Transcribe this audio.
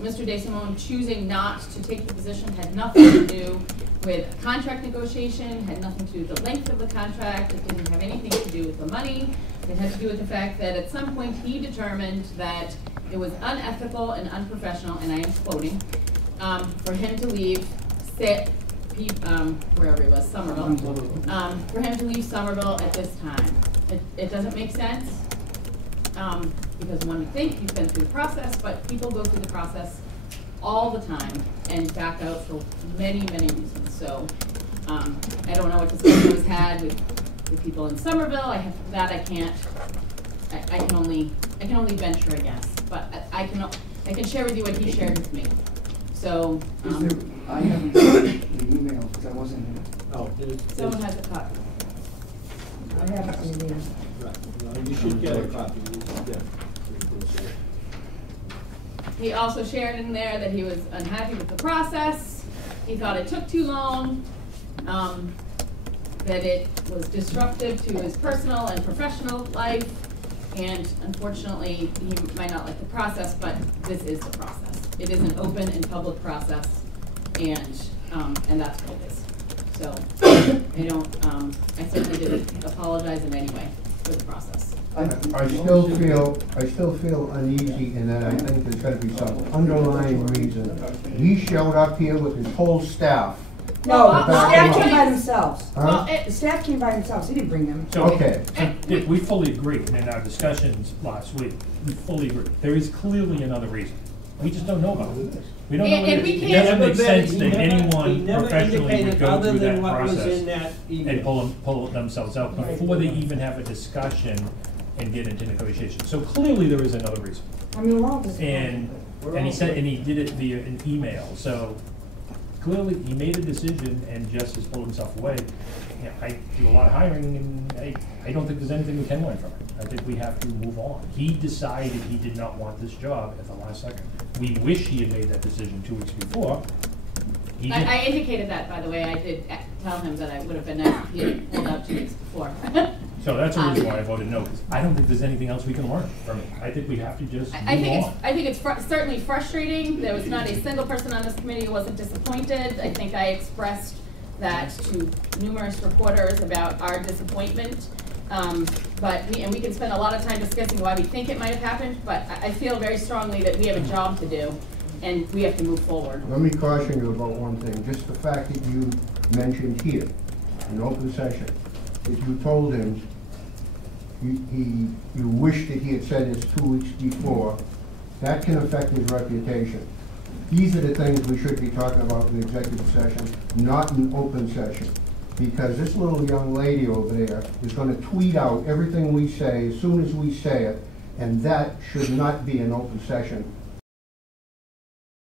Mr. DeSimone choosing not to take the position had nothing to do with contract negotiation, had nothing to do with the length of the contract, it didn't have anything to do with the money. It had to do with the fact that at some point he determined that it was unethical and unprofessional, and I am quoting, for him to leave wherever he was, Somerville, for him to leave Somerville at this time. It doesn't make sense, because one would think he's been through the process, but people go through the process all the time and back out for many, many reasons. So I don't know what discussion was had with people in Somerville. I can only venture a guess, but I can share with you what he shared with me. So I haven't seen the email because I wasn't in it. Oh, someone has a copy. I haven't seen the right. Well, you should get a copy. Yeah. He also shared in there that he was unhappy with the process. He thought it took too long, that it was disruptive to his personal and professional life, and unfortunately, he might not like the process, but this is the process. It is an open and public process, and that's what it is. So I certainly didn't apologize in any way for the process. I still feel uneasy in that I think there's got to be some underlying reason. He showed up here with his whole staff. No, the staff came by themselves. Huh? The staff came by themselves. He didn't bring them. So, okay. So we fully agree, and in our discussions last week, we fully agree. There is clearly another reason. We just don't know about it. We don't know what it is. It doesn't make sense that anyone professionally would go through that process and pull themselves out before they even have a discussion and get into negotiations. So clearly there is another reason. I mean, we're all disappointed. And he did it via an email. So clearly he made a decision and just has pulled himself away. You know, I do a lot of hiring, and I don't think there's anything we can learn from it. I think we have to move on. He decided he did not want this job at the last second. We wish he had made that decision 2 weeks before. I indicated that, by the way. I did tell him that I would have been nice if he had pulled out 2 weeks before. So that's the reason why I voted no, because I don't think there's anything else we can learn from it. I think we have to just move on. I think it's certainly frustrating. There was not a single person on this committee who wasn't disappointed. I think I expressed that to numerous reporters about our disappointment. We can spend a lot of time discussing why we think it might have happened, but I feel very strongly that we have a job to do, and we have to move forward. Let me caution you about one thing. Just the fact that you mentioned here, in open session, that you told him you wish that he had said this 2 weeks before, that can affect his reputation. These are the things we should be talking about in the executive session, not in open session. Because this little young lady over there is going to tweet out everything we say as soon as we say it, and that should not be an open session